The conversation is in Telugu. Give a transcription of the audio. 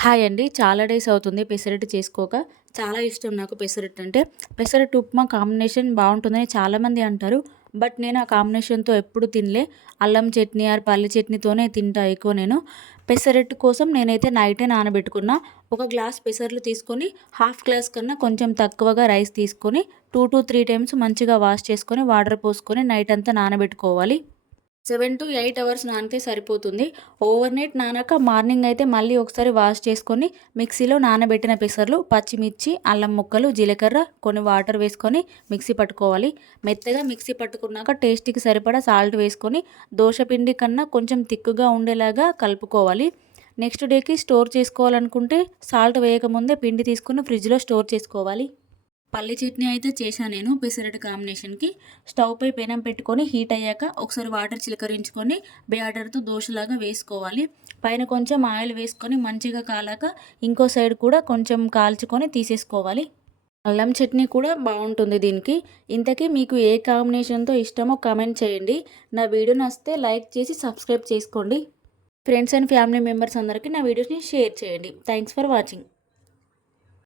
హాయ్ అండి. చాలా డేస్ అవుతుంది పెసరట్టు చేసుకోక. చాలా ఇష్టం నాకు పెసరట్టు అంటే. పెసరట్టు ఉప్మా కాంబినేషన్ బావుంటుందని చాలామంది అంటారు. బట్ నేను ఆ కాంబినేషన్‌తో ఎప్పుడు తినలే. అల్లం చట్నీ ఆర్ పల్లి చట్నీతోనే తింటా ఎక్కువ నేను. పెసరట్టు కోసం నేనైతే నైటే నానబెట్టుకున్నా. ఒక గ్లాస్ పెసర్లు తీసుకొని, హాఫ్ గ్లాస్ కన్నా కొంచెం తక్కువగా రైస్ తీసుకొని 2-3 టైమ్స్ మంచిగా వాష్ చేసుకొని, వాటర్ పోసుకొని నైట్ అంతా నానబెట్టుకోవాలి. 7-8 అవర్స్ నానితే సరిపోతుంది. ఓవర్‌నైట్ నానాక మార్నింగ్ అయితే మళ్ళీ ఒకసారి వాష్ చేసుకొని మిక్సీలో నానబెట్టిన పెసర్లు, పచ్చిమిర్చి, అల్లం ముక్కలు, జీలకర్ర, కొన్ని వాటర్ వేసుకొని మిక్సీ పట్టుకోవాలి. మెత్తగా మిక్సీ పట్టుకున్నాక టేస్ట్‌కి సరిపడా సాల్ట్ వేసుకొని దోస పిండి కన్నా కొంచెం థిక్‌గా ఉండేలాగా కలుపుకోవాలి. నెక్స్ట్ డేకి స్టోర్ చేసుకోవాలనుకుంటే సాల్ట్ వేయకముందే పిండి తీసుకొని ఫ్రిడ్జ్‌లో స్టోర్ చేసుకోవాలి. పల్లి చట్నీ అయితే చేశా నేను పెసరట్టు కాంబినేషన్‌కి. స్టవ్ పై పెనం పెట్టుకొని హీట్ అయ్యాక ఒకసారి వాటర్ చిలకరించుకొని బ్యాటర్‌తో దోసలాగా వేసుకోవాలి. పైన కొంచెం ఆయిల్ వేసుకొని మంచిగా కాలాక ఇంకో సైడ్ కూడా కొంచెం కాల్చుకొని తీసేసుకోవాలి. అల్లం చట్నీ కూడా బావుంటుంది దీనికి. ఇంతకీ మీకు ఏ కాంబినేషన్‌తో ఇష్టమో కామెంట్ చేయండి. నా వీడియో నచ్చితే లైక్ చేసి సబ్స్క్రైబ్ చేసుకోండి. ఫ్రెండ్స్ అండ్ ఫ్యామిలీ మెంబర్స్ అందరికీ నా వీడియోస్‌ని షేర్ చేయండి. Thanks for watching.